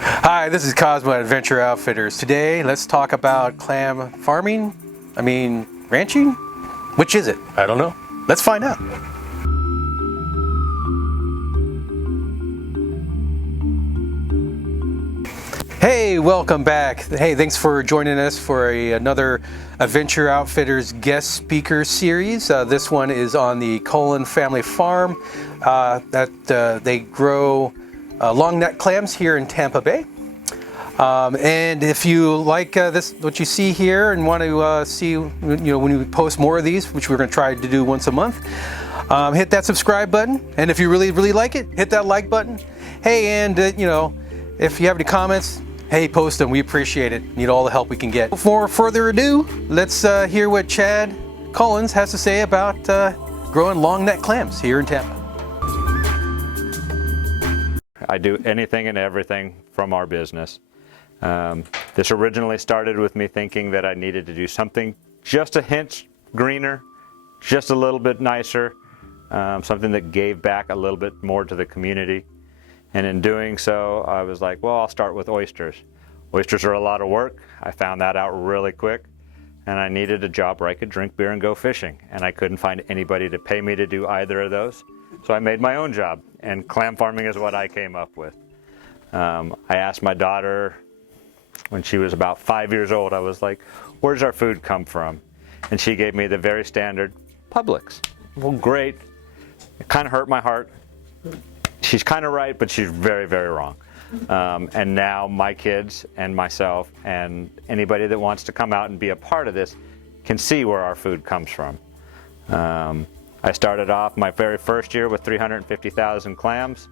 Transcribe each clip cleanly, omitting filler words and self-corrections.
Hi, this is Cozmoadventuresllc. Today, let's talk about clam farming. Ranching? Which is it? I don't know. Let's find out. Hey, welcome back. Hey, thanks for joining us for another Adventure Outfitters guest speaker series. This one is on the Cullins Family Farm. They grow long neck clams here in Tampa Bay. And if you like what you see here and want to see, when we post more of these, which we're going to try to do once a month, hit that subscribe button. And if you really like it, hit that like button. Hey, and if you have any comments, hey, post them. We appreciate it. Need all the help we can get. Before further ado, let's hear what Chad Cullins has to say about growing long neck clams here in Tampa. I do anything and everything from our business. This originally started with me thinking that I needed to do something just a hint greener, just a little bit nicer, something that gave back a little bit more to the community. And in doing so, I was like, well, I'll start with oysters. Oysters are a lot of work. I found that out really quick. And I needed a job where I could drink beer and go fishing. And I couldn't find anybody to pay me to do either of those. So I made my own job. And clam farming is what I came up with. I asked my daughter when she was about 5 years old, I was like, where's our food come from? And she gave me the very standard Publix. Well, great. It kind of hurt my heart. She's kind of right, but she's very, very wrong. And now my kids and myself and anybody that wants to come out and be a part of this can see where our food comes from. I started off my very first year with 350,000 clams.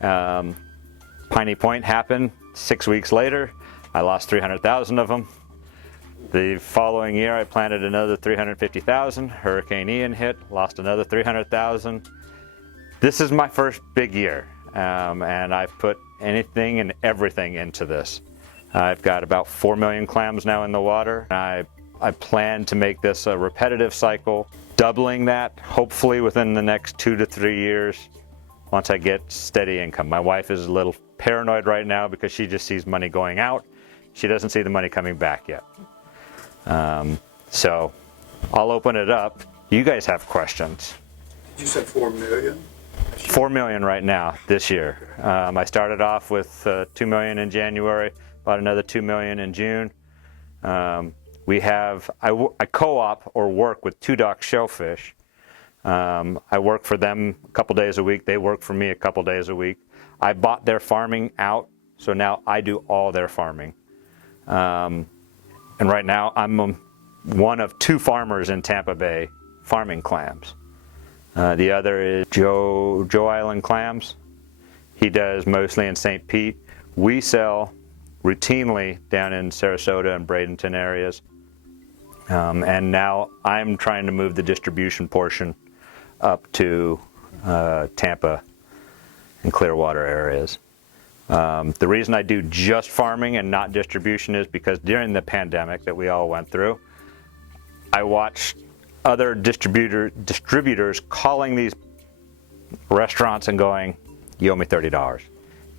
Piney Point happened 6 weeks later. I lost 300,000 of them. The following year I planted another 350,000. Hurricane Ian hit, lost another 300,000. This is my first big year, and I've put anything and everything into this. I've got about 4 million clams now in the water. I plan to make this a repetitive cycle, doubling that hopefully within the next 2 to 3 years once I get steady income. My wife is a little paranoid right now because she just sees money going out. She doesn't see the money coming back yet. So I'll open it up. You guys have questions. You said 4 million? 4 million right now this year. I started off with 2 million in January, about another 2 million in June. I co-op or work with Two Dock Shellfish. I work for them a couple days a week. They work for me a couple days a week. I bought their farming out, so now I do all their farming. And right now I'm one of 2 farmers in Tampa Bay farming clams. The other is Joe Island Clams. He does mostly in St. Pete. We sell routinely down in Sarasota and Bradenton areas. And now I'm trying to move the distribution portion up to Tampa and Clearwater areas. The reason I do just farming and not distribution is because during the pandemic that we all went through, I watched other distributors calling these restaurants and going, you owe me $30,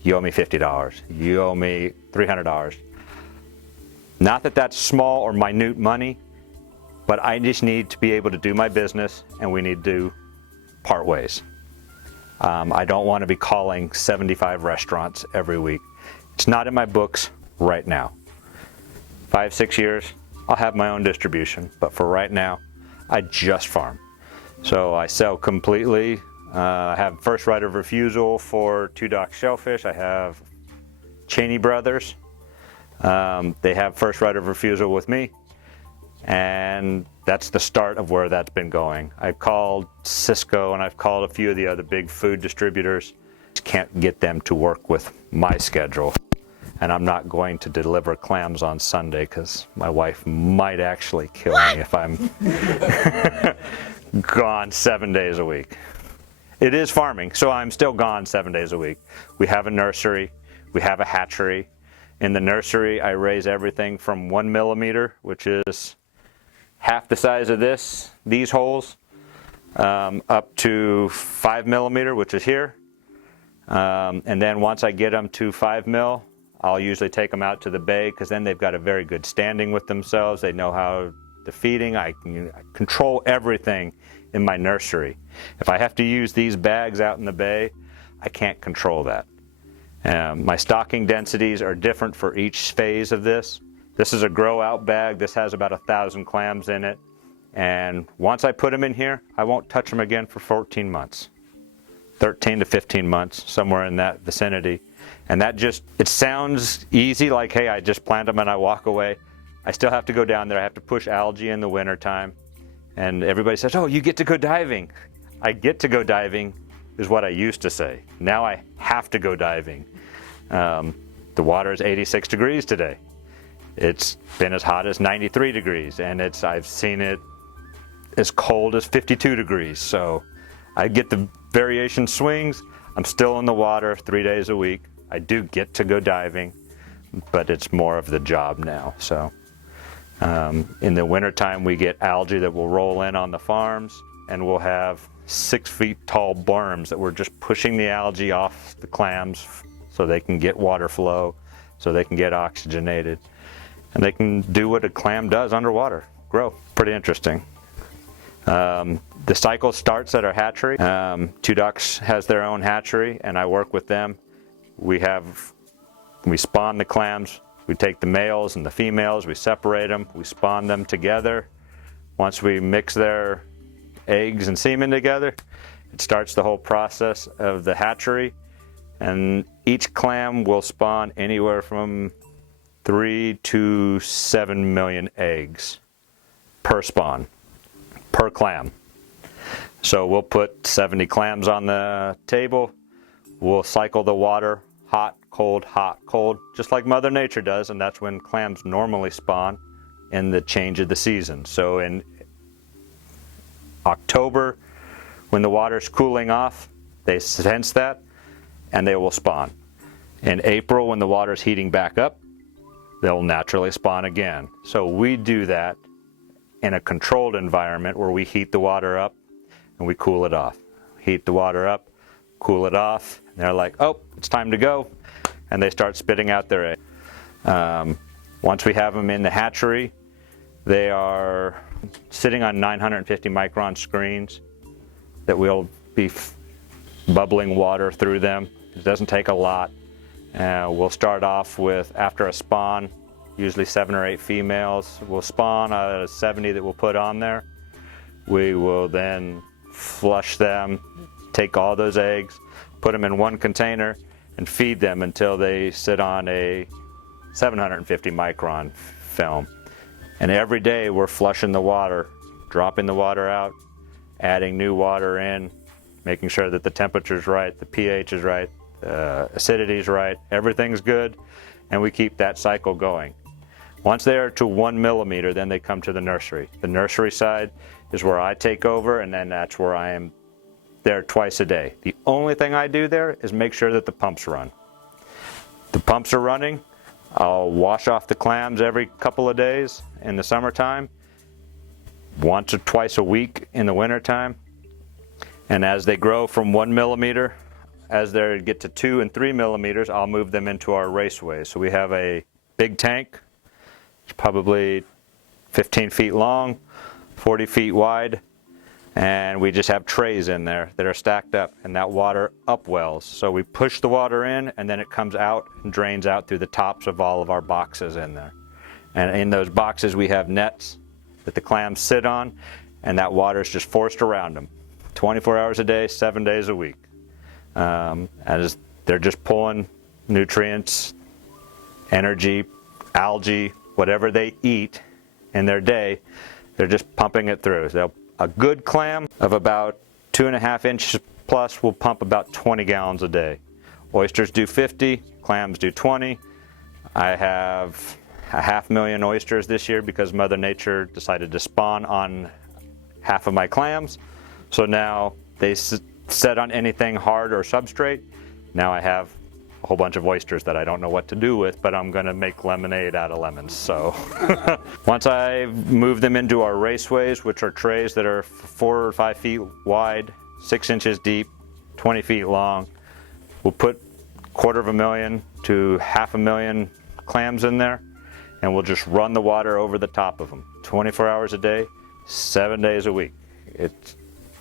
you owe me $50, you owe me $300. Not that that's small or minute money, but I just need to be able to do my business and we need to part ways. I don't want to be calling 75 restaurants every week. It's not in my books right now. 5, 6 years, I'll have my own distribution, but for right now, I just farm. So I sell completely. I have first right of refusal for Two Dock Shellfish. I have Cheney Brothers. They have first right of refusal with me. And that's the start of where that's been going. I've called Cisco and I've called a few of the other big food distributors. Just can't get them to work with my schedule. And I'm not going to deliver clams on Sunday because my wife might actually kill me if I'm gone 7 days a week. It is farming, so I'm still gone 7 days a week. We have a nursery, we have a hatchery. In the nursery, I raise everything from 1 millimeter, which is half the size of these holes, up to 5 millimeter, which is here. And then once I get them to 5 mil, I'll usually take them out to the bay because then they've got a very good standing with themselves. They know how the feeding. I can control everything in my nursery. If I have to use these bags out in the bay, I can't control that. My stocking densities are different for each phase of this. This is a grow out bag. This has about 1,000 clams in it. And once I put them in here, I won't touch them again for 14 months. 13 to 15 months, somewhere in that vicinity. And that just, it sounds easy, like, hey, I just plant them and I walk away. I still have to go down there. I have to push algae in the wintertime. And everybody says, oh, you get to go diving. I get to go diving is what I used to say. Now I have to go diving. The water is 86 degrees today. It's been as hot as 93 degrees, and I've seen it as cold as 52 degrees. So I get the variation swings. I'm still in the water 3 days a week. I do get to go diving, but it's more of the job now. So in the wintertime, we get algae that will roll in on the farms, and we'll have 6 feet tall berms that we're just pushing the algae off the clams so they can get water flow, so they can get oxygenated, and they can do what a clam does underwater, grow. Pretty interesting. The cycle starts at our hatchery. Two Ducks has their own hatchery, and I work with them. We spawn the clams. We take the males and the females, we separate them, we spawn them together. Once we mix their eggs and semen together, it starts the whole process of the hatchery. And each clam will spawn anywhere from 3 to 7 million eggs per spawn, per clam. So we'll put 70 clams on the table. We'll cycle the water, hot, cold, just like Mother Nature does, and that's when clams normally spawn in the change of the season. So in October, when the water's cooling off, they sense that, and they will spawn. In April, when the water's heating back up, they'll naturally spawn again. So we do that in a controlled environment where we heat the water up and we cool it off. Heat the water up, cool it off, and they're like, oh, it's time to go, and they start spitting out their eggs. Once we have them in the hatchery, they are sitting on 950 micron screens that will be bubbling water through them. It doesn't take a lot. We'll start off with, after a spawn, usually 7 or 8 females. We'll spawn out of 70 that we'll put on there. We will then flush them, take all those eggs, put them in one container, and feed them until they sit on a 750 micron film. And every day we're flushing the water, dropping the water out, adding new water in, making sure that the temperature's right, the pH is right, acidity's right, everything's good, and we keep that cycle going. Once they are to 1 millimeter, then they come to the nursery. The nursery side is where I take over, and then that's where I am there twice a day. The only thing I do there is make sure that the pumps run. The pumps are running. I'll wash off the clams every couple of days in the summertime, once or twice a week in the wintertime. And as they grow from 1 millimeter, as they get to 2 and 3 millimeters, I'll move them into our raceways. So we have a big tank, it's probably 15 feet long, 40 feet wide, and we just have trays in there that are stacked up, and that water upwells. So we push the water in, and then it comes out and drains out through the tops of all of our boxes in there. And in those boxes we have nets that the clams sit on, and that water is just forced around them 24 hours a day, 7 days a week. As they're just pulling nutrients, energy, algae, whatever they eat in their day, they're just pumping it through. So a good clam of about 2.5 inches plus will pump about 20 gallons a day. Oysters do 50, clams do 20. I have 500,000 oysters this year because Mother Nature decided to spawn on half of my clams. So now they set on anything hard or substrate. Now I have a whole bunch of oysters that I don't know what to do with, but I'm gonna make lemonade out of lemons. So once I move them into our raceways, which are trays that are 4 or 5 feet wide, 6 inches deep, 20 feet long, we'll put $250,000 to $500,000 clams in there, and we'll just run the water over the top of them 24 hours a day, 7 days a week.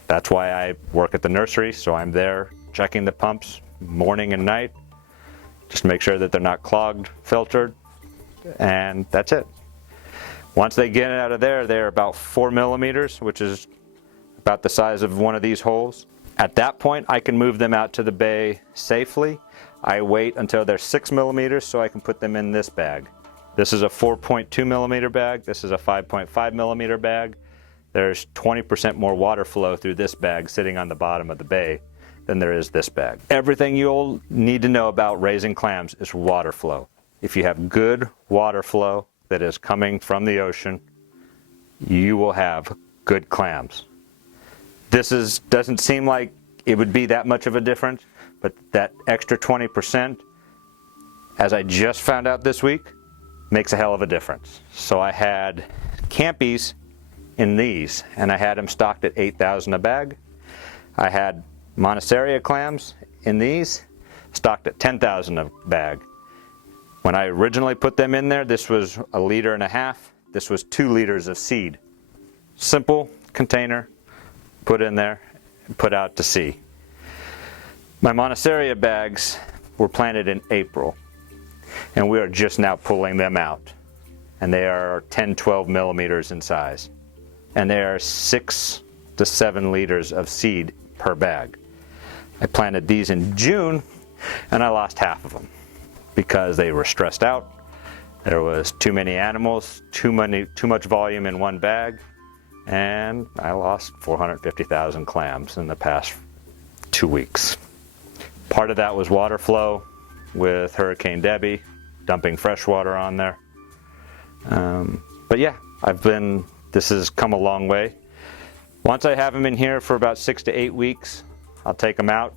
That's why I work at the nursery, so I'm there checking the pumps morning and night, just to make sure that they're not clogged, filtered, and that's it. Once they get out of there, they're about 4 millimeters, which is about the size of one of these holes. At that point, I can move them out to the bay safely. I wait until they're 6 millimeters so I can put them in this bag. This is a 4.2 millimeter bag. This is a 5.5 millimeter bag. There's 20% more water flow through this bag sitting on the bottom of the bay than there is this bag. Everything you'll need to know about raising clams is water flow. If you have good water flow that is coming from the ocean, you will have good clams. This doesn't seem like it would be that much of a difference, but that extra 20%, as I just found out this week, makes a hell of a difference. So I had campies in these, and I had them stocked at $8,000 a bag. I had Montessori clams in these, stocked at $10,000 a bag. When I originally put them in there, this was 1.5 liters. This was 2 liters of seed. Simple container, put in there, and put out to sea. My Montessori bags were planted in April, and we are just now pulling them out. And they are 10-12 millimeters in size. And they are 6 to 7 liters of seed per bag. I planted these in June, and I lost half of them because they were stressed out. There was too many animals, too much volume in one bag, and I lost 450,000 clams in the past 2 weeks. Part of that was water flow with Hurricane Debbie, dumping fresh water on there. But yeah, this has come a long way. Once I have them in here for about 6 to 8 weeks, I'll take them out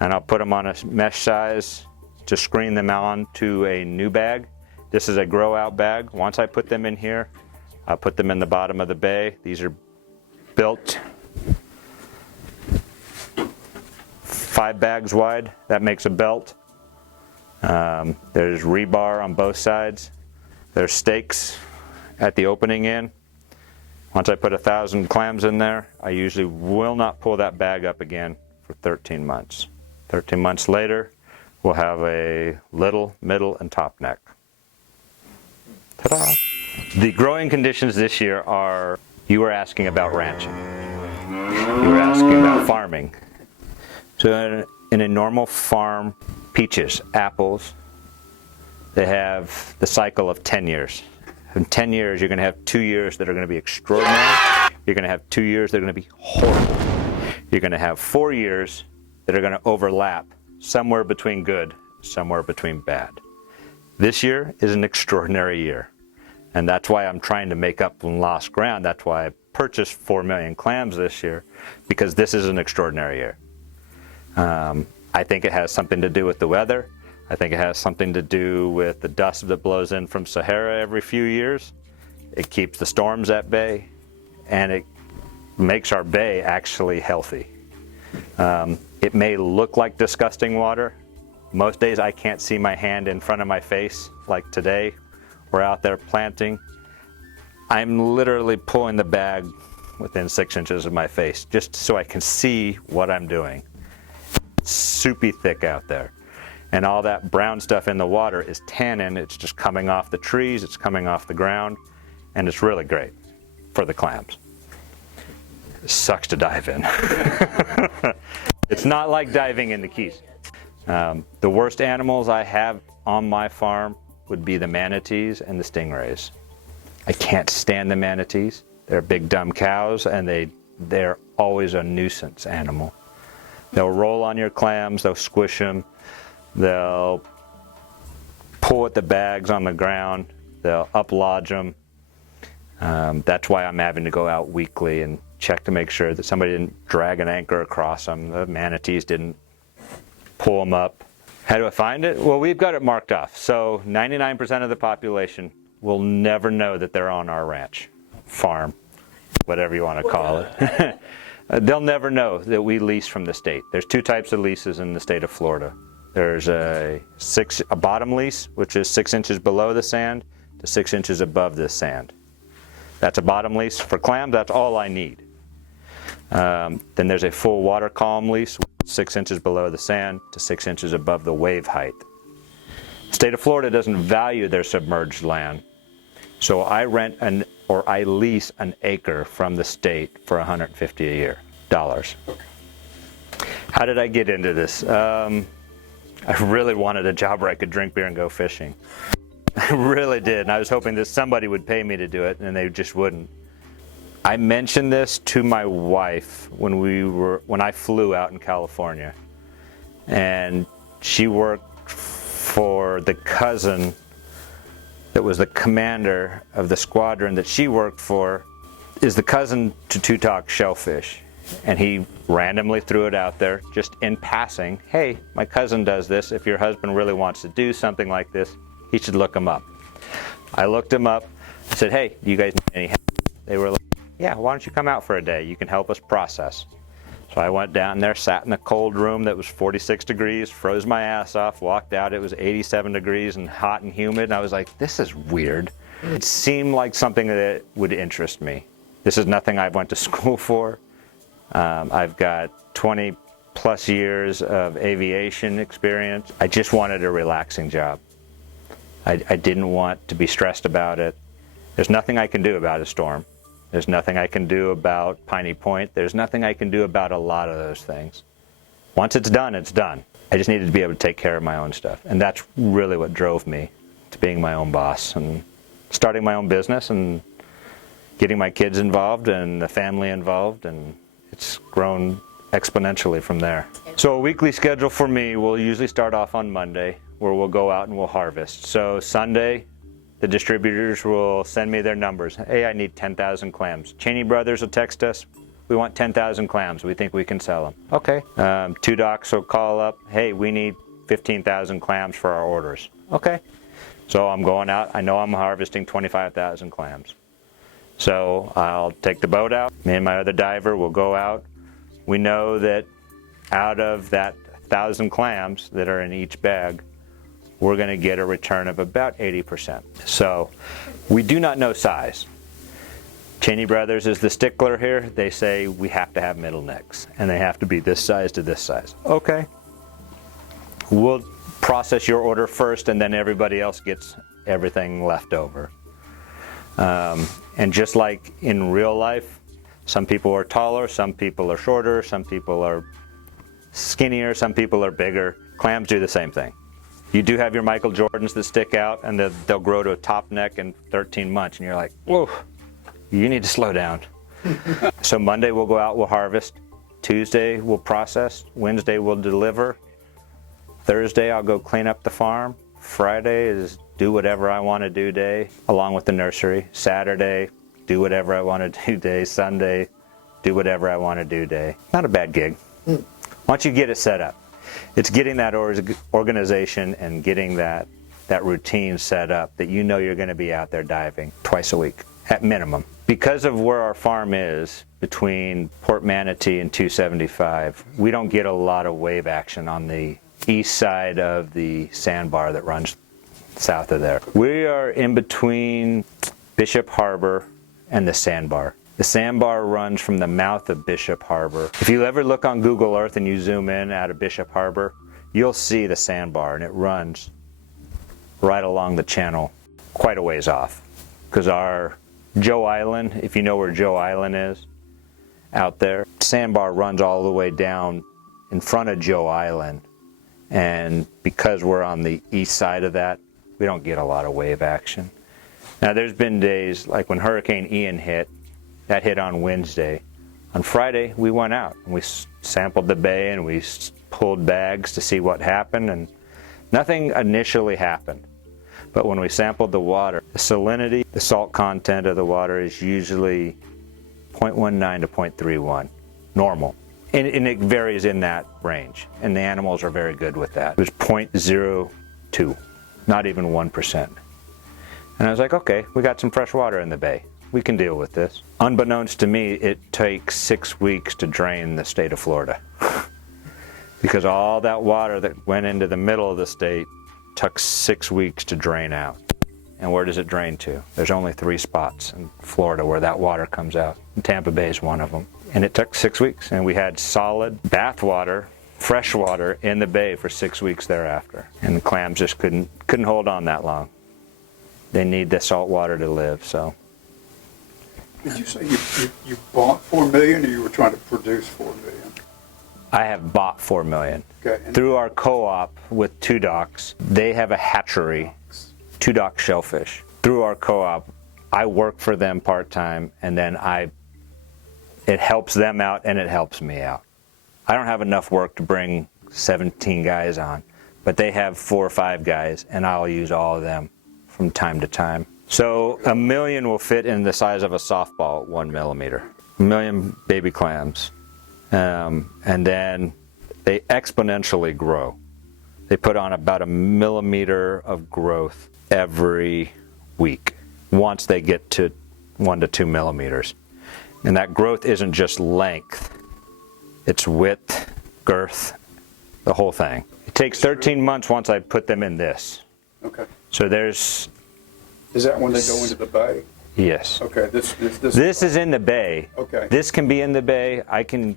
and I'll put them on a mesh size to screen them on to a new bag. This is a grow out bag. Once I put them in here, I'll put them in the bottom of the bay. These are built 5 bags wide. That makes a belt. There's rebar on both sides. There's stakes at the opening in. Once I put 1,000 clams in there, I usually will not pull that bag up again for 13 months. 13 months later, we'll have a little, middle, and top neck. Ta-da! The growing conditions this year are, you were asking about ranching. You were asking about farming. So in a normal farm, peaches, apples, they have the cycle of 10 years. In 10 years, you're going to have 2 years that are going to be extraordinary. You're going to have 2 years that are going to be horrible. You're going to have 4 years that are going to overlap, somewhere between good, somewhere between bad. This year is an extraordinary year. And that's why I'm trying to make up lost ground. That's why I purchased 4 million clams this year, because this is an extraordinary year. I think it has something to do with the weather. I think it has something to do with the dust that blows in from Sahara every few years. It keeps the storms at bay, and it makes our bay actually healthy. It may look like disgusting water. Most days I can't see my hand in front of my face, like today. We're out there planting. I'm literally pulling the bag within 6 inches of my face, just so I can see what I'm doing. It's soupy thick out there. And all that brown stuff in the water is tannin. It's just coming off the trees, it's coming off the ground, and it's really great for the clams. It sucks to dive in. It's not like diving in the Keys. The worst animals I have on my farm would be the manatees and the stingrays. I can't stand the manatees. They're big dumb cows, and they're always a nuisance animal. They'll roll on your clams, they'll squish them, they'll pull at the bags on the ground, they'll uplodge them. That's why I'm having to go out weekly and check to make sure that somebody didn't drag an anchor across them, the manatees didn't pull them up. How do I find it? Well, we've got it marked off. So 99% of the population will never know that they're on our ranch, farm, whatever you want to call it. They'll never know that we lease from the state. There's 2 types of leases in the state of Florida. There's a bottom lease, which is 6 inches below the sand to 6 inches above the sand. That's a bottom lease. For clams, that's all I need. Then there's a full water column lease, 6 inches below the sand to 6 inches above the wave height. The state of Florida doesn't value their submerged land, so I I lease an acre from the state for $150 a year. How did I get into this? I really wanted a job where I could drink beer and go fishing. I really did, and I was hoping that somebody would pay me to do it, and they just wouldn't. I mentioned this to my wife when I flew out in California, and she worked for the cousin that was the commander of the squadron that she worked for, is the cousin to Tutok shellfish. And he randomly threw it out there, just in passing. Hey, my cousin does this. If your husband really wants to do something like this, he should look him up. I looked him up. I said, hey, do you guys need any help? They were like, yeah, why don't you come out for a day? You can help us process. So I went down there, sat in a cold room that was 46 degrees, froze my ass off, walked out. It was 87 degrees and hot and humid. And I was like, this is weird. It seemed like something that would interest me. This is nothing I went to school for. I've got 20 plus years of aviation experience. I just wanted a relaxing job. I didn't want to be stressed about it. There's nothing I can do about a storm. There's nothing I can do about Piney Point. There's nothing I can do about a lot of those things. Once it's done, it's done. I just needed to be able to take care of my own stuff. And that's really what drove me to being my own boss and starting my own business and getting my kids involved and the family involved, and it's grown exponentially from there. So a weekly schedule for me will usually start off on Monday, where we'll go out and we'll harvest. So Sunday, the distributors will send me their numbers. Hey, I need 10,000 clams. Cheney Brothers will text us, we want 10,000 clams. We think we can sell them. Okay. Two docs will call up, hey, we need 15,000 clams for our orders. Okay. So I'm going out, I know I'm harvesting 25,000 clams. So I'll take the boat out, me and my other diver will go out. We know that out of that 1,000 clams that are in each bag, we're going to get a return of about 80%. So we do not know size. Cheney Brothers is the stickler here. They say we have to have middle necks, and they have to be this size to this size. Okay. We'll process your order first, and then everybody else gets everything left over. And just like in real life, some people are taller, some people are shorter, some people are skinnier, some people are bigger. Clams do the same thing. You do have your Michael Jordans that stick out, and they'll grow to a top neck in 13 months, and you're like, whoa, you need to slow down. So Monday we'll go out, we'll harvest. Tuesday we'll process. Wednesday we'll deliver. Thursday I'll go clean up the farm. Friday is do whatever I want to do day, along with the nursery. Saturday, do whatever I want to do day. Sunday, do whatever I want to do day. Not a bad gig. Once you get it set up. It's getting that organization and getting that routine set up that you know you're going to be out there diving twice a week, at minimum. Because of where our farm is, between Port Manatee and 275, we don't get a lot of wave action on the east side of the sandbar that runs south of there. We are in between Bishop Harbor and the sandbar. The sandbar runs from the mouth of Bishop Harbor. If you ever look on Google Earth and you zoom in out of Bishop Harbor, you'll see the sandbar, and it runs right along the channel, quite a ways off. Because our Joe Island, if you know where Joe Island is, out there, sandbar runs all the way down in front of Joe Island. And because we're on the east side of that, we don't get a lot of wave action. Now there's been days, like when Hurricane Ian hit, that hit on Wednesday. On Friday, we went out and we sampled the bay and we pulled bags to see what happened, and nothing initially happened. But when we sampled the water, the salinity, the salt content of the water is usually 0.19 to 0.31, normal. And it varies in that range, and the animals are very good with that. It was 0.02, not even 1%. And I was like, okay, we got some fresh water in the bay. We can deal with this. Unbeknownst to me, it takes 6 weeks to drain the state of Florida. because all that water that went into the middle of the state took 6 weeks to drain out. And where does it drain to? There's only 3 spots in Florida where that water comes out. And Tampa Bay is one of them. And it took 6 weeks, and we had solid bath water, fresh water in the bay for 6 weeks thereafter. And the clams just couldn't hold on that long. They need the salt water to live, so. Did you say you bought $4 million, or you were trying to produce $4 million? I have bought $4 million. Okay. And Through our co-op with Two Docks, they have a hatchery, Two Dock Shellfish. Through our co-op, I work for them part-time, and then it helps them out and it helps me out. I don't have enough work to bring 17 guys on, but they have 4 or 5 guys, and I'll use all of them from time to time. So $1 million will fit in the size of a softball, 1 millimeter. 1 million baby clams. And then they exponentially grow. They put on about 1 millimeter of growth every week once they get to 1 to 2 millimeters. And that growth isn't just length, it's width, girth, the whole thing. It takes 13 months once I put them in this. Okay. So there's... Is that when they go into the bay? Yes. Okay. This is in the bay. Okay. This can be in the bay. I can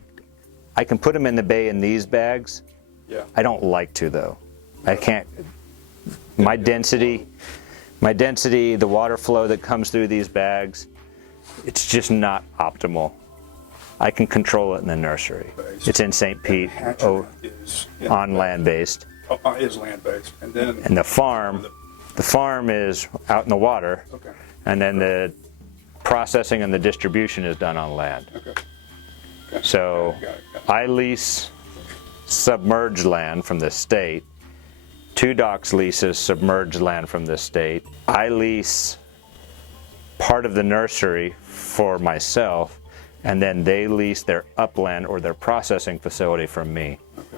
put them in the bay in these bags. Yeah. I don't like to, though. I can't. My density, the water flow that comes through these bags, it's just not optimal. I can control it in the nursery. It's in St. Pete, on land-based. Is land-based, and then. And the farm is out in the water. Okay. And then the processing and the distribution is done on land. Okay. So Got it. I lease submerged land from the state. Two Docks leases submerged land from the state. I lease part of the nursery for myself, and then they lease their upland or their processing facility from me. Okay.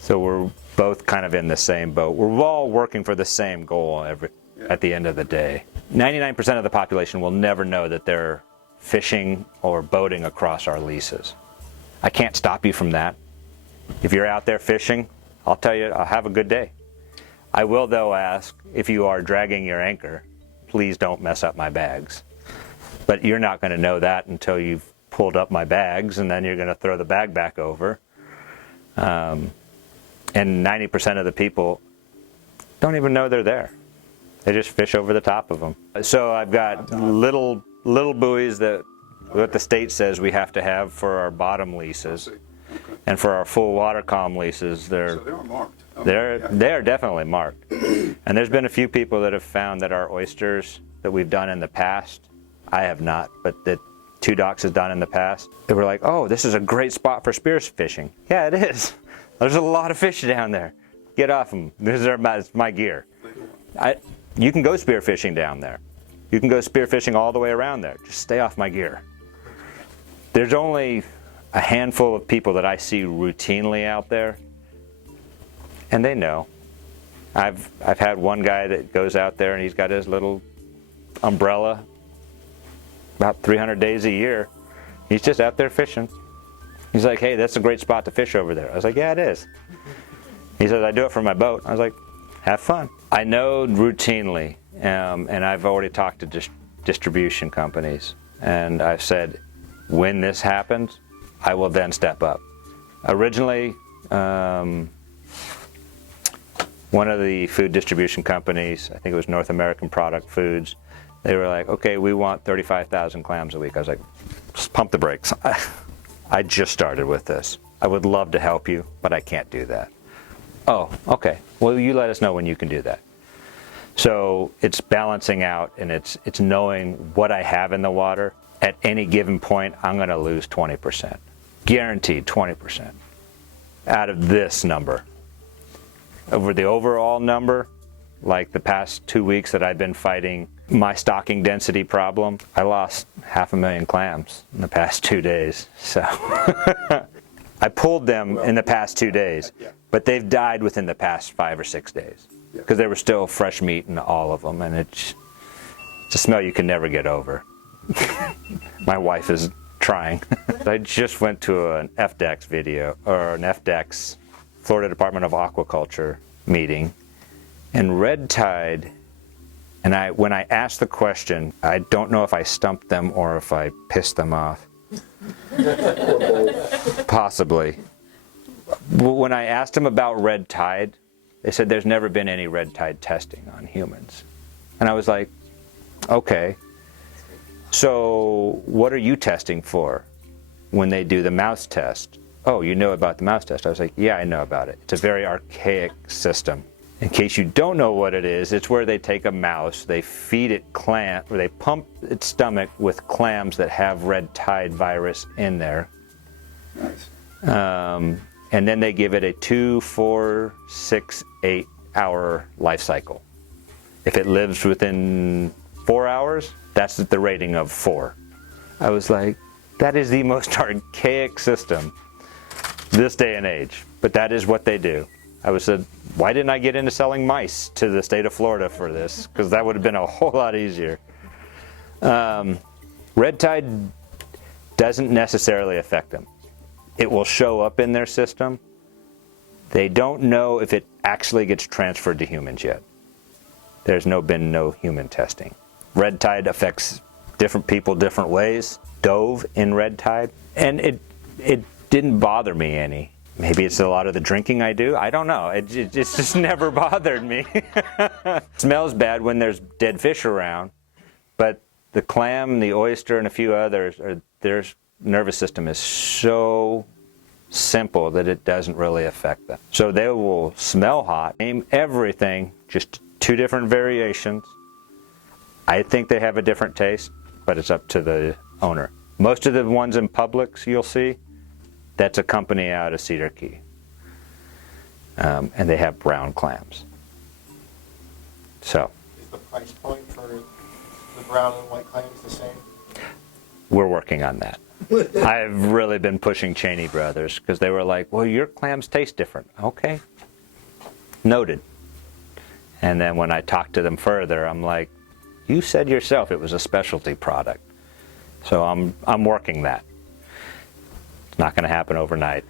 So we're both kind of in the same boat. We're all working for the same goal at the end of the day. 99% of the population will never know that they're fishing or boating across our leases. I can't stop you from that. If you're out there fishing, I'll tell you, I'll have a good day. I will, though, ask if you are dragging your anchor, please don't mess up my bags. But you're not going to know that until you've pulled up my bags, and then you're going to throw the bag back over. And 90% of the people don't even know they're there. They just fish over the top of them. So I've got little buoys that what the state says we have to have for our bottom leases. Okay. And for our full water comm leases, So they are marked. they are definitely marked. And there's been a few people that have found that our oysters that we've done in the past, I have not, but that Two Docks has done in the past, they were like, oh, this is a great spot for spear fishing. Yeah, it is. There's a lot of fish down there. Get off them. It's my gear. You can go spear fishing down there. You can go spear fishing all the way around there. Just stay off my gear. There's only a handful of people that I see routinely out there, and they know. I've had one guy that goes out there and he's got his little umbrella about 300 days a year. He's just out there fishing. He's like, hey, that's a great spot to fish over there. I was like, yeah, it is. He says, I do it for my boat. I was like, have fun. I know routinely, and I've already talked to distribution companies, and I've said, when this happens, I will then step up. Originally, one of the food distribution companies, I think it was North American Product Foods, they were like, okay, we want 35,000 clams a week. I was like, just pump the brakes. I just started with this. I would love to help you, but I can't do that. Oh, okay. Well, you let us know when you can do that. So it's balancing out, and it's knowing what I have in the water. At any given point, I'm going to lose 20%. Guaranteed 20% out of this number. Over the overall number, like the past 2 weeks that I've been fighting my stocking density problem, I lost 500,000 clams in the past 2 days. So I pulled them in the past 2 days, but they've died within the past 5 or 6 days because there was still fresh meat in all of them, and it's a smell you can never get over. My wife is trying. I just went to an FDEX video, or an FDEX Florida Department of Aquaculture meeting, and red tide, and when I asked the question, I don't know if I stumped them or if I pissed them off. Possibly. When I asked them about red tide, they said there's never been any red tide testing on humans. And I was like, okay, so what are you testing for when they do the mouse test? Oh, you know about the mouse test? I was like, yeah, I know about it. It's a very archaic system. In case you don't know what it is, it's where they take a mouse, they feed it or they pump its stomach with clams that have red tide virus in there. Nice. And then they give it a 2, 4, 6, 8 hour life cycle. If it lives within 4 hours, that's the rating of 4. I was like, that is the most archaic system this day and age, but that is what they do. I said, why didn't I get into selling mice to the state of Florida for this? Because that would have been a whole lot easier. Red tide doesn't necessarily affect them. It will show up in their system. They don't know if it actually gets transferred to humans yet. There's been no human testing. Red tide affects different people different ways. Dove in red tide, and it didn't bother me any. Maybe it's a lot of the drinking I do. I don't know. It's just never bothered me. It smells bad when there's dead fish around, but the clam, the oyster, and a few others, their nervous system is so simple that it doesn't really affect them. So they will smell hot, name everything, just 2 different variations. I think they have a different taste, but it's up to the owner. Most of the ones in Publix you'll see, that's a company out of Cedar Key. And they have brown clams. So. Is the price point for the brown and white clams the same? We're working on that. I've really been pushing Cheney Brothers because they were like, well, your clams taste different. Okay. Noted. And then when I talked to them further, I'm like, you said yourself it was a specialty product. So I'm working that. It's not going to happen overnight.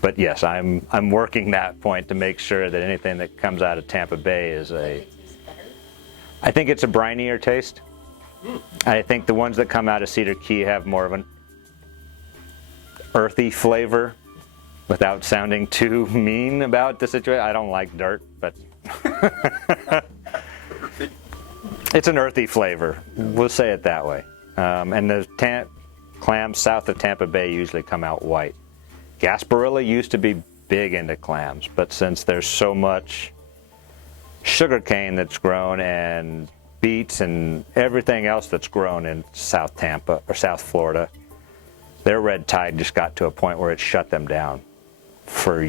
But yes, I'm working that point to make sure that anything that comes out of Tampa Bay is I think it's a brinier taste. I think the ones that come out of Cedar Key have more of an earthy flavor without sounding too mean about the situation. I don't like dirt, but it's an earthy flavor. We'll say it that way. And the clams south of Tampa Bay usually come out white. Gasparilla used to be big into clams, but since there's so much sugarcane that's grown and beets and everything else that's grown in South Tampa or South Florida, their red tide just got to a point where it shut them down for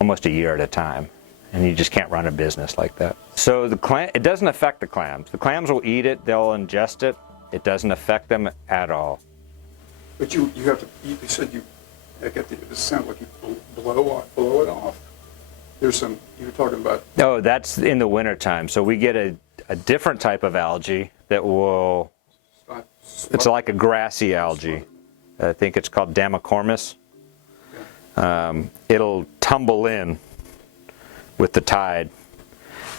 almost a year at a time. And you just can't run a business like that. So it doesn't affect the clams. The clams will eat it, they'll ingest it. It doesn't affect them at all. But you have to, you said it sounds like you blow it off. There's some, you were talking about. No, that's in the wintertime. So we get a different type of algae that will, it's like a grassy algae. I think it's called Damacormis. It'll tumble in with the tide,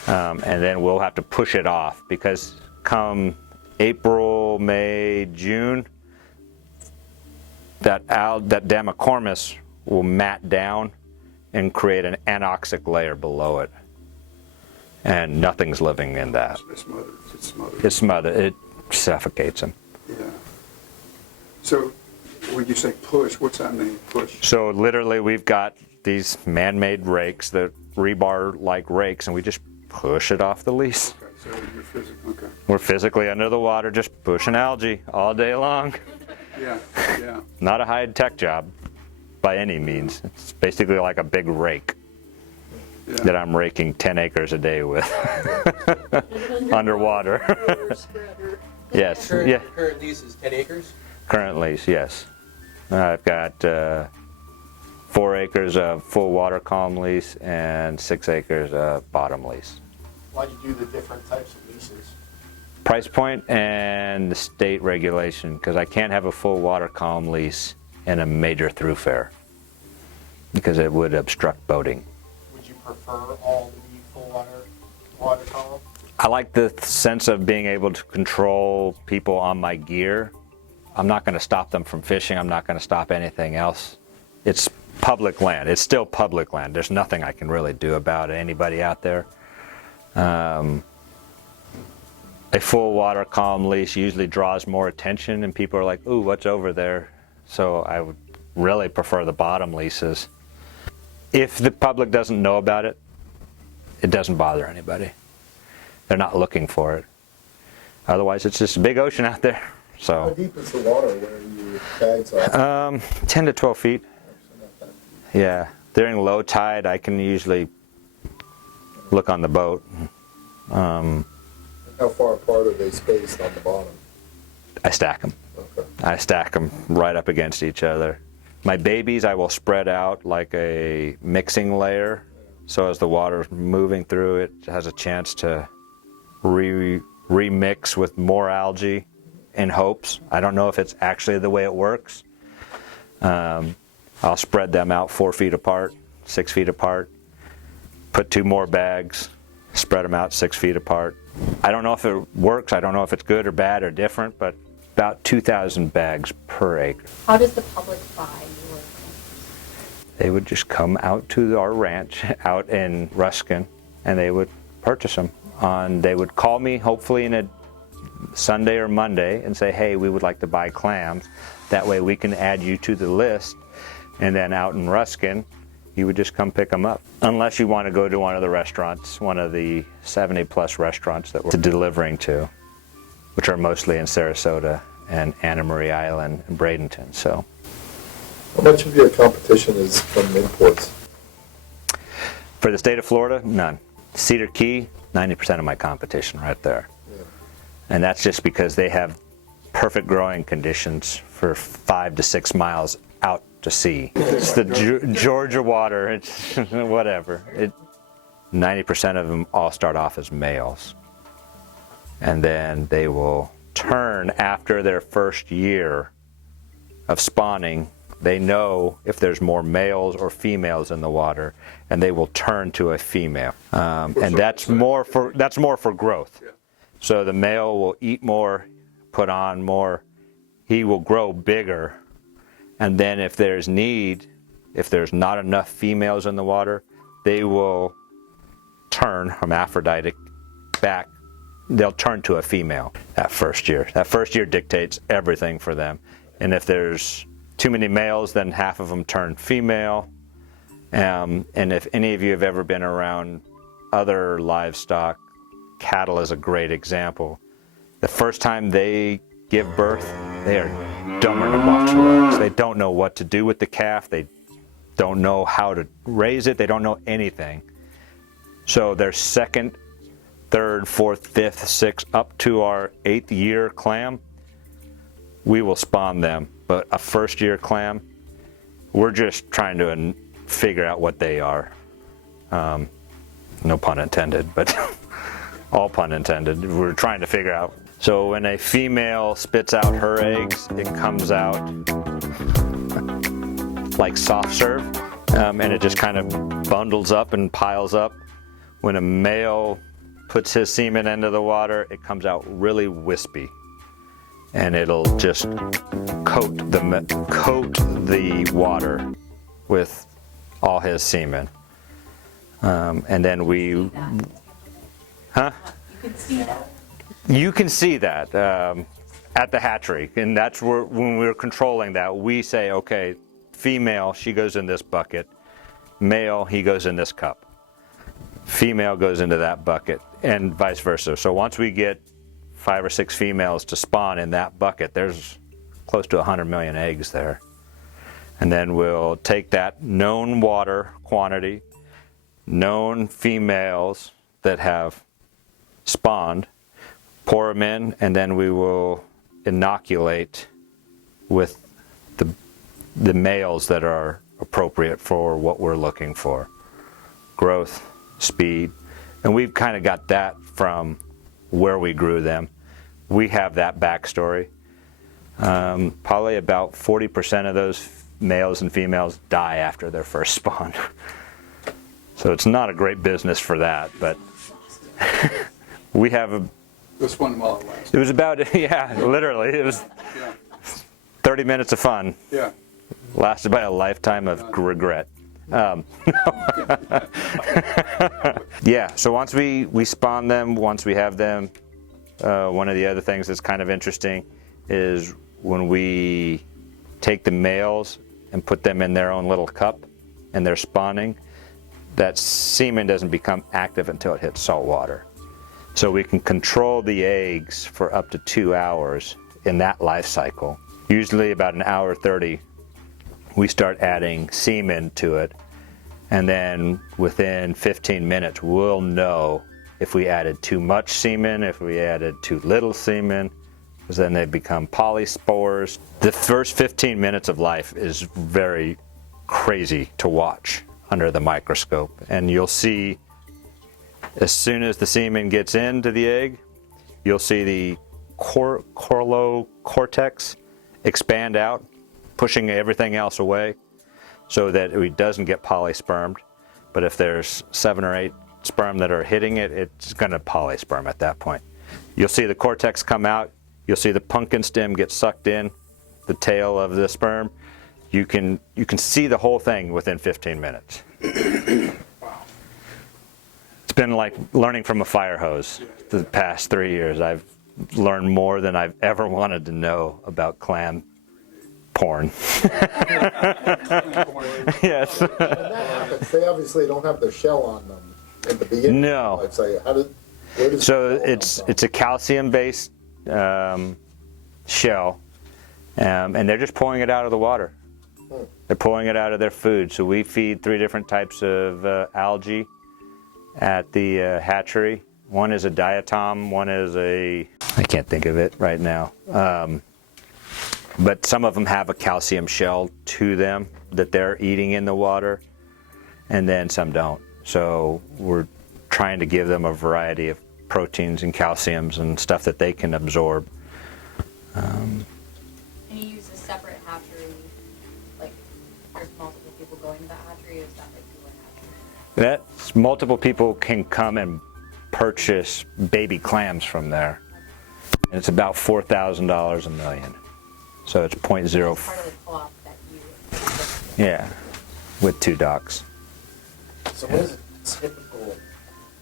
and then we'll have to push it off because come April, May, June, that Damacormis will mat down and create an anoxic layer below it, and nothing's living in that. It's smothered. It suffocates them. Yeah. So when you say push, what's that mean, push? So literally we've got these man-made rakes, that rebar-like rakes, and we just push it off the lease. Okay, so you're physically, We're physically under the water just pushing algae all day long. Yeah. Not a high-tech job by any means. It's basically like a big rake that I'm raking 10 acres a day with underwater. Yes. Current lease is 10 acres? Current lease, yes. I've got 4 acres of full water column lease and 6 acres of bottom lease. Why do you do the different types of leases? Price point and the state regulation, because I can't have a full water column lease in a major thoroughfare. because it would obstruct boating. Would you prefer all to be full water column? I like the sense of being able to control people on my gear. I'm not going to stop them from fishing. I'm not going to stop anything else. It's public land. It's still public land. There's nothing I can really do about it. Anybody out there? A full water column leash usually draws more attention, and people are like, ooh, what's over there? So I would really prefer the bottom leases. If the public doesn't know about it, it doesn't bother anybody. They're not looking for it. Otherwise, it's just a big ocean out there. How So deep is the water where your bags are? 10 to 12 feet. Yeah. During low tide, I can usually look on the boat. How far apart are they spaced on the bottom? I stack them. Okay. I stack them right up against each other. My babies, I will spread out like a mixing layer, so as the water's moving through, it has a chance to remix with more algae in hopes. I don't know if it's actually the way it works. I'll spread them out 4 feet apart, 6 feet apart, put 2 more bags, spread them out 6 feet apart. I don't know if it works. I don't know if it's good or bad or different, but about 2,000 bags per acre. How does the public buy your clams? They would just come out to our ranch out in Ruskin, and they would purchase them. They would call me hopefully in a Sunday or Monday and say, hey, we would like to buy clams. That way we can add you to the list. And then out in Ruskin, you would just come pick them up. Unless you want to go to one of the restaurants, one of the 70-plus restaurants that we're delivering to, which are mostly in Sarasota and Anna Marie Island and Bradenton. So, How much of your competition is from imports? for the state of Florida, none. Cedar Key, 90% of my competition right there. Yeah. And that's just because they have perfect growing conditions for 5 to 6 miles out to sea. It's the Georgia water, it's whatever. 90% of them all start off as males. And then they will turn after their first year of spawning. They know if there's more males or females in the water, and they will turn to a female. And that's more for growth. So the male will eat more, put on more. He will grow bigger. And then if there's need, if there's not enough females in the water, they will turn hermaphroditic back. They'll turn to a female that first year. That first year dictates everything for them. And if there's too many males, then half of them turn female. And if any of you have ever been around other livestock, cattle is a great example. The first time they give birth, they are dumber than boxwoods. They don't know what to do with the calf. They don't know how to raise it. They don't know anything. So their second, third, fourth, fifth, sixth, up to our 8th year clam, we will spawn them. But a first year clam, we're just trying to figure out what they are. No pun intended, but all pun intended. We're trying to figure out. So when a female spits out her eggs, it comes out like soft serve, and it just kind of bundles up and piles up. When a male puts his semen into the water, it comes out really wispy, and it'll just coat the water with all his semen. And then we, huh? You can see that. You can see that at the hatchery, and that's where, when we're controlling that, we say, okay, female, she goes in this bucket. Male, he goes in this cup. Female goes into that bucket, and vice versa. So once we get 5 or 6 females to spawn in that bucket, there's close to 100 million eggs there. And then we'll take that known water quantity, known females that have spawned, pour them in, and then we will inoculate with the males that are appropriate for what we're looking for. Growth, speed, and we've kind of got that from where we grew them. We have that backstory. Probably about 40% of those males and females die after their first spawn. So it's not a great business for that, but we have a... It was fun while it lasted. It was about, yeah, literally, it was Yeah, 30 minutes of fun. yeah. Lasted by a lifetime of regret. Yeah, so once we spawn them, once we have them, one of the other things that's kind of interesting is when we take the males and put them in their own little cup and they're spawning, that semen doesn't become active until it hits salt water. So we can control the eggs for up to 2 hours in that life cycle. Usually about an hour 30, we start adding semen to it, and then within 15 minutes we'll know if we added too much semen, if we added too little semen, because then they become polyspores. The first 15 minutes of life is very crazy to watch under the microscope, and you'll see as soon as the semen gets into the egg, you'll see the corallo cortex expand out, pushing everything else away so that it doesn't get polyspermed. But if there's 7 or 8 sperm that are hitting it, it's going to polysperm at that point. You'll see the cortex come out, you'll see the pumpkin stem get sucked in, the tail of the sperm. You can see the whole thing within 15 minutes. It's been like learning from a fire hose the past 3 years. I've learned more than I've ever wanted to know about clam porn. Yes. When that happens, they obviously don't have their shell on them in the beginning. No. I'd say, where does So the shell it's come from? a calcium-based shell, and they're just pulling it out of the water. They're pulling it out of their food. So we feed 3 different types of algae at the hatchery. One is a diatom, one is I can't think of it right now. But some of them have a calcium shell to them that they're eating in the water, and then some don't. So we're trying to give them a variety of proteins and calciums and stuff that they can absorb. And you use a separate hatchery, like there's multiple people going to that hatchery, or is that like one hatchery? That's multiple people can come and purchase baby clams from there. And it's about $4,000 a million. So it's 0.0. It's part of the co-op that you. Yeah, with 2 docks. So what is a typical,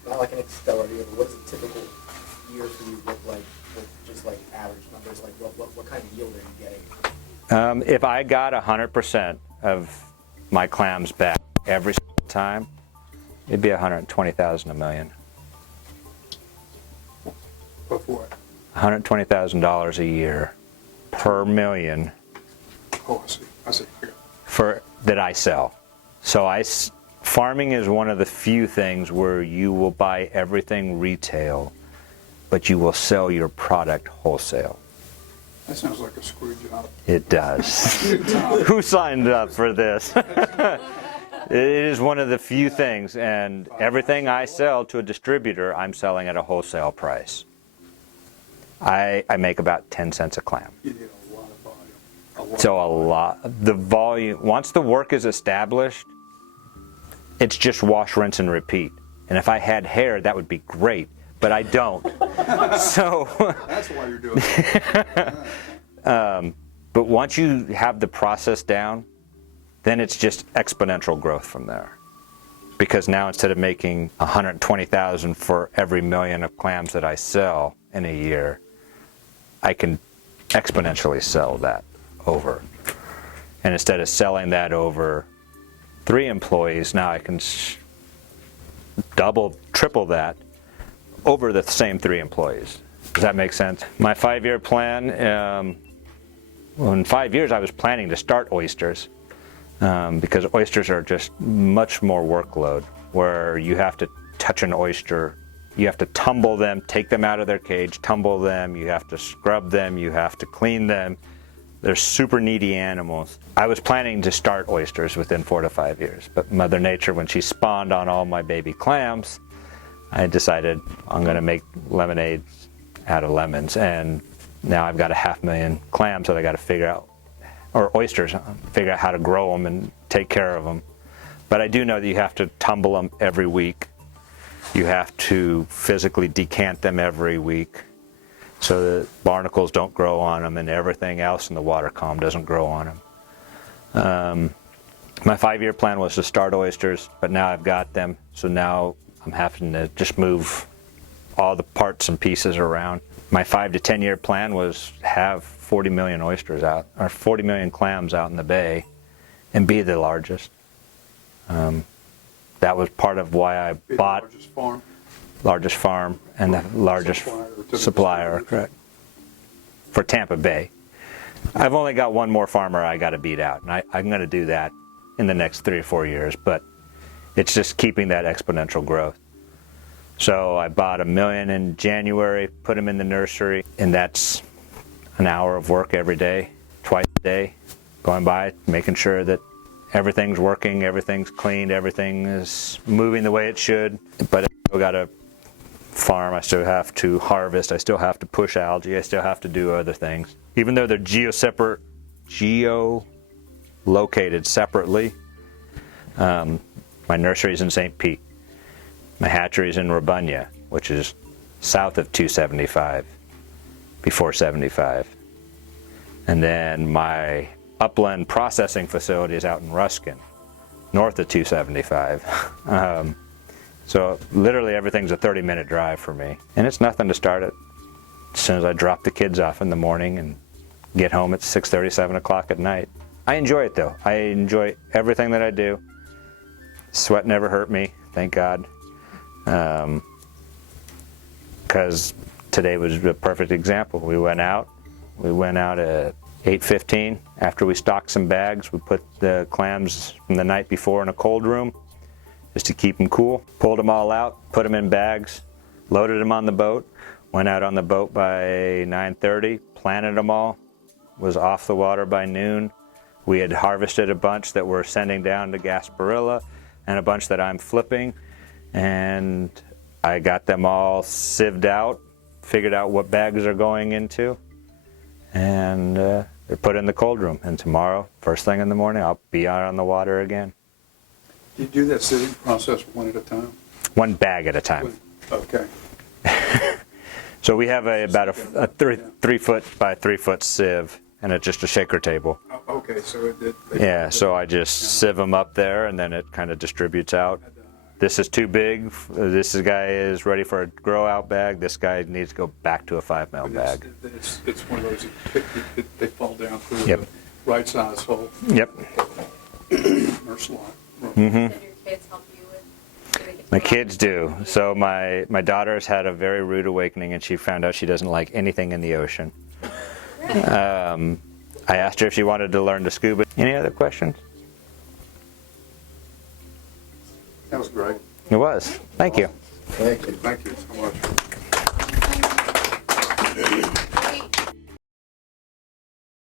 not like an accelerator, but what does a typical year for you look like with just like average numbers? Like what kind of yield are you getting? If I got 100% of my clams back every single time, it'd be $120,000 a million. But for what? $120,000 a year per million Oh, I see. Yeah. for that I sell. So farming is one of the few things where you will buy everything retail, but you will sell your product wholesale. That sounds like a screw job. It does. Who signed up for this? It is one of the few things, and everything I sell to a distributor, I'm selling at a wholesale price. I make about 10 cents a clam. You need a lot of volume. So the volume, once the work is established, it's just wash, rinse, and repeat. And if I had hair, that would be great, but I don't. So, That's why you're doing it. but once you have the process down, then it's just exponential growth from there. Because now instead of making 120,000 for every million of clams that I sell in a year, I can exponentially sell that over. And instead of selling that over 3 employees, now I can double, triple that over the same 3 employees. Does that make sense? My 5-year plan, well, in 5 years I was planning to start oysters because oysters are just much more workload, where you have to touch an oyster, you have to tumble them, take them out of their cage, tumble them, you have to scrub them, you have to clean them. They're super needy animals. I was planning to start oysters within 4 to 5 years, but Mother Nature, when she spawned on all my baby clams, I decided I'm going to make lemonade out of lemons, and now I've got 500,000 clams that I got to figure out or oysters, figure out how to grow them and take care of them. But I do know that you have to tumble them every week. You have to physically decant them every week so that barnacles don't grow on them and everything else in the water column doesn't grow on them. My 5-year plan was to start oysters, but now I've got them, so now I'm having to just move all the parts and pieces around. My 5 to 10 year plan was have 40 million oysters out, or 40 million clams out in the bay, and be the largest. That was part of why I Be the bought largest farm and the largest supplier, correct, for Tampa Bay. I've only got one more farmer I got to beat out, and I'm going to do that in the next 3 or 4 years, but it's just keeping that exponential growth. So I bought 1 million in January, put them in the nursery, and that's an hour of work every day, twice a day, going by, making sure that everything's working, everything's cleaned, everything is moving the way it should. But I still got to farm, I still have to harvest, I still have to push algae, I still have to do other things. Even though they're geo-located separately, my nursery's in St. Pete. My hatchery's in Rabunya, which is south of 275, before 75. And then my upland processing facility is out in Ruskin, north of 275. So literally everything's a 30-minute drive for me. And it's nothing to start it as soon as I drop the kids off in the morning and get home at 6:30, 7 o'clock at night. I enjoy it though. I enjoy everything that I do. Sweat never hurt me, thank God. Because today was a perfect example. We went out at 8:15. After we stocked some bags, we put the clams from the night before in a cold room just to keep them cool. Pulled them all out, put them in bags, loaded them on the boat, went out on the boat by 9:30, planted them all, was off the water by noon. We had harvested a bunch that we're sending down to Gasparilla and a bunch that I'm flipping. And I got them all sieved out, figured out what bags they're going into, and they're put in the cold room. And tomorrow, first thing in the morning, I'll be out on the water again. Do you do that sieving process one at a time? One bag at a time. Okay. So we have about a 3 foot by 3 foot sieve, and it's just a shaker table. Okay, so Yeah, so I just sieve them up there, and then it kind of distributes out. This is too big. This guy is ready for a grow out bag. This guy needs to go back to a 5 mil bag. It's one of those, they fall down through Yep. the right size hole. Yep. Or slot. Mm-hmm. Did your kids help you with? Do they get to My go out? kids do. So my daughter's had a very rude awakening, and she found out she doesn't like anything in the ocean. I asked her if she wanted to learn to scuba. Any other questions? That was great. It was. Thank you. Thank you. Thank you so much.